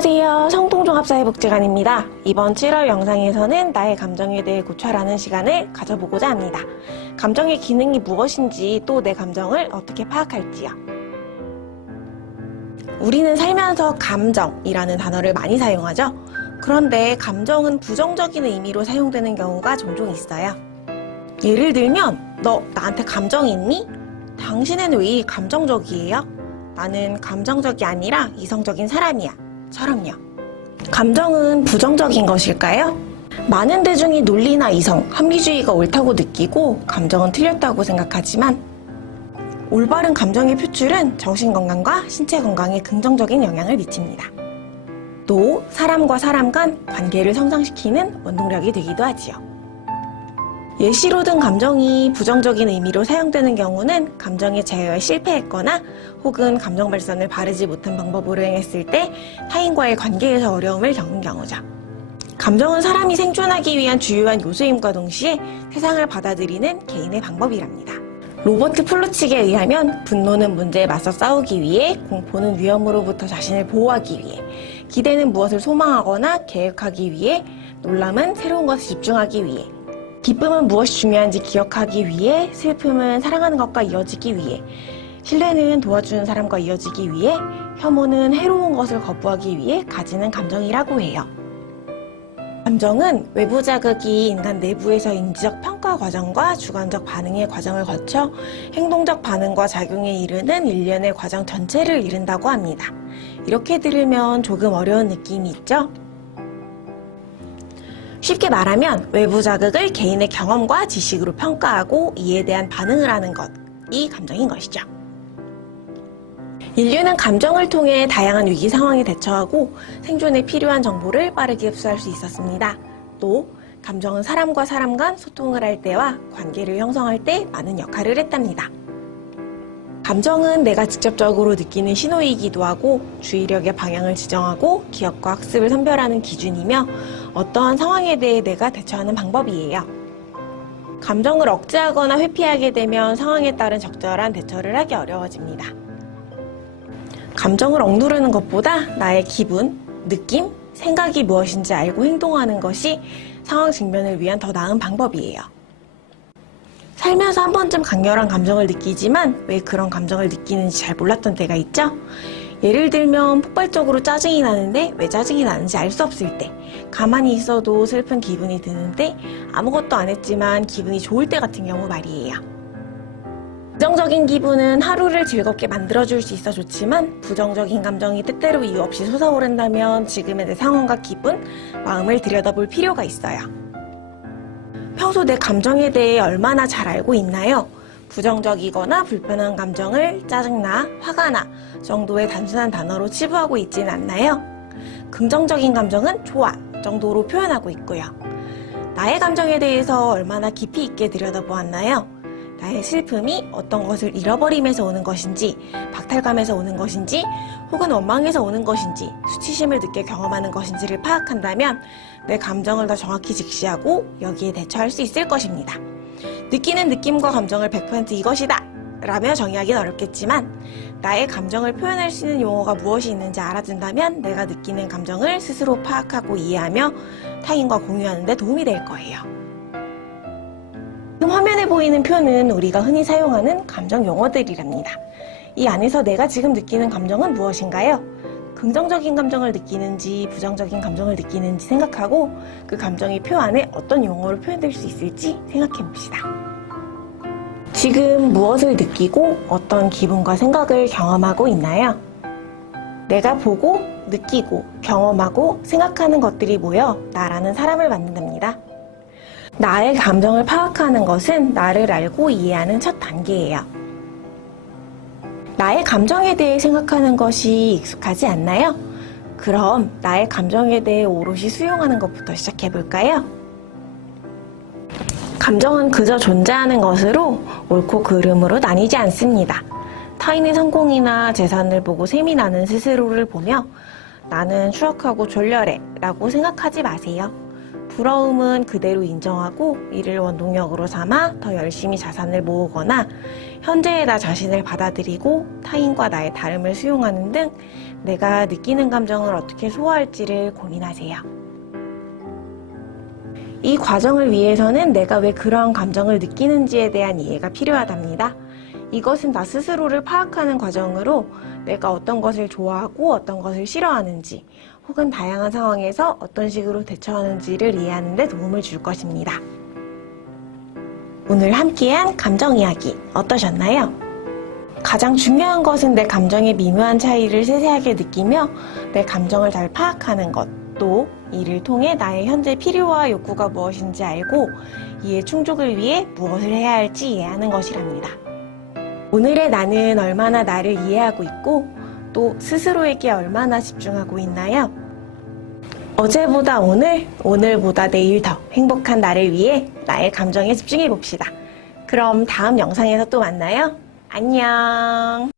안녕하세요. 성동종합사회복지관입니다. 이번 7월 영상에서는 나의 감정에 대해 고찰하는 시간을 가져보고자 합니다. 감정의 기능이 무엇인지 또 내 감정을 어떻게 파악할지요. 우리는 살면서 감정이라는 단어를 많이 사용하죠. 그런데 감정은 부정적인 의미로 사용되는 경우가 종종 있어요. 예를 들면 너 나한테 감정이 있니? 당신은 왜 이리 감정적이에요? 나는 감정적이 아니라 이성적인 사람이야. 처럼요. 감정은 부정적인 것일까요? 많은 대중이 논리나 이성, 합리주의가 옳다고 느끼고 감정은 틀렸다고 생각하지만 올바른 감정의 표출은 정신건강과 신체건강에 긍정적인 영향을 미칩니다. 또 사람과 사람 간 관계를 성장시키는 원동력이 되기도 하지요. 예시로 든 감정이 부정적인 의미로 사용되는 경우는 감정의 제어에 실패했거나 혹은 감정 발산을 바르지 못한 방법으로 행했을 때 타인과의 관계에서 어려움을 겪는 경우죠. 감정은 사람이 생존하기 위한 주요한 요소임과 동시에 세상을 받아들이는 개인의 방법이랍니다. 로버트 플루칙에 의하면 분노는 문제에 맞서 싸우기 위해, 공포는 위험으로부터 자신을 보호하기 위해, 기대는 무엇을 소망하거나 계획하기 위해, 놀람은 새로운 것에 집중하기 위해, 기쁨은 무엇이 중요한지 기억하기 위해, 슬픔은 사랑하는 것과 이어지기 위해, 신뢰는 도와주는 사람과 이어지기 위해, 혐오는 해로운 것을 거부하기 위해 가지는 감정이라고 해요. 감정은 외부 자극이 인간 내부에서 인지적 평가 과정과 주관적 반응의 과정을 거쳐 행동적 반응과 작용에 이르는 일련의 과정 전체를 이룬다고 합니다. 이렇게 들으면 조금 어려운 느낌이 있죠? 쉽게 말하면 외부 자극을 개인의 경험과 지식으로 평가하고 이에 대한 반응을 하는 것이 감정인 것이죠. 인류는 감정을 통해 다양한 위기 상황에 대처하고 생존에 필요한 정보를 빠르게 흡수할 수 있었습니다. 또 감정은 사람과 사람 간 소통을 할 때와 관계를 형성할 때 많은 역할을 했답니다. 감정은 내가 직접적으로 느끼는 신호이기도 하고 주의력의 방향을 지정하고 기억과 학습을 선별하는 기준이며 어떠한 상황에 대해 내가 대처하는 방법이에요. 감정을 억제하거나 회피하게 되면 상황에 따른 적절한 대처를 하기 어려워집니다. 감정을 억누르는 것보다 나의 기분, 느낌, 생각이 무엇인지 알고 행동하는 것이 상황 직면을 위한 더 나은 방법이에요. 살면서 한 번쯤 강렬한 감정을 느끼지만 왜 그런 감정을 느끼는지 잘 몰랐던 때가 있죠? 예를 들면 폭발적으로 짜증이 나는데 왜 짜증이 나는지 알 수 없을 때, 가만히 있어도 슬픈 기분이 드는데 아무것도 안 했지만 기분이 좋을 때 같은 경우 말이에요. 부정적인 기분은 하루를 즐겁게 만들어줄 수 있어 좋지만 부정적인 감정이 때때로 이유 없이 솟아오른다면 지금의 내 상황과 기분, 마음을 들여다볼 필요가 있어요. 평소 내 감정에 대해 얼마나 잘 알고 있나요? 부정적이거나 불편한 감정을 짜증나, 화가 나 정도의 단순한 단어로 치부하고 있지는 않나요? 긍정적인 감정은 좋아 정도로 표현하고 있고요. 나의 감정에 대해서 얼마나 깊이 있게 들여다보았나요? 나의 슬픔이 어떤 것을 잃어버림에서 오는 것인지, 박탈감에서 오는 것인지, 혹은 원망에서 오는 것인지, 수치심을 느껴 경험하는 것인지를 파악한다면 내 감정을 더 정확히 직시하고 여기에 대처할 수 있을 것입니다. 느끼는 느낌과 감정을 100% 이것이다 라며 정의하기는 어렵겠지만 나의 감정을 표현할 수 있는 용어가 무엇이 있는지 알아둔다면 내가 느끼는 감정을 스스로 파악하고 이해하며 타인과 공유하는 데 도움이 될 거예요. 지금 화면에 보이는 표는 우리가 흔히 사용하는 감정 용어들이랍니다. 이 안에서 내가 지금 느끼는 감정은 무엇인가요? 긍정적인 감정을 느끼는지 부정적인 감정을 느끼는지 생각하고 그 감정의 표 안에 어떤 용어로 표현될 수 있을지 생각해 봅시다. 지금 무엇을 느끼고 어떤 기분과 생각을 경험하고 있나요? 내가 보고 느끼고 경험하고 생각하는 것들이 모여 나라는 사람을 만든답니다. 나의 감정을 파악하는 것은 나를 알고 이해하는 첫 단계예요. 나의 감정에 대해 생각하는 것이 익숙하지 않나요? 그럼 나의 감정에 대해 오롯이 수용하는 것부터 시작해볼까요? 감정은 그저 존재하는 것으로 옳고 그름으로 나뉘지 않습니다. 타인의 성공이나 재산을 보고 셈이 나는 스스로를 보며 나는 추악하고 졸렬해 라고 생각하지 마세요. 부러움은 그대로 인정하고 이를 원동력으로 삼아 더 열심히 자산을 모으거나 현재의 나 자신을 받아들이고 타인과 나의 다름을 수용하는 등 내가 느끼는 감정을 어떻게 소화할지를 고민하세요. 이 과정을 위해서는 내가 왜 그러한 감정을 느끼는지에 대한 이해가 필요하답니다. 이것은 나 스스로를 파악하는 과정으로 내가 어떤 것을 좋아하고 어떤 것을 싫어하는지 혹은 다양한 상황에서 어떤 식으로 대처하는지를 이해하는 데 도움을 줄 것입니다. 오늘 함께한 감정 이야기 어떠셨나요? 가장 중요한 것은 내 감정의 미묘한 차이를 세세하게 느끼며 내 감정을 잘 파악하는 것, 또 이를 통해 나의 현재 필요와 욕구가 무엇인지 알고 이의 충족을 위해 무엇을 해야 할지 이해하는 것이랍니다. 오늘의 나는 얼마나 나를 이해하고 있고 또 스스로에게 얼마나 집중하고 있나요? 어제보다 오늘, 오늘보다 내일 더 행복한 나를 위해 나의 감정에 집중해 봅시다. 그럼 다음 영상에서 또 만나요. 안녕.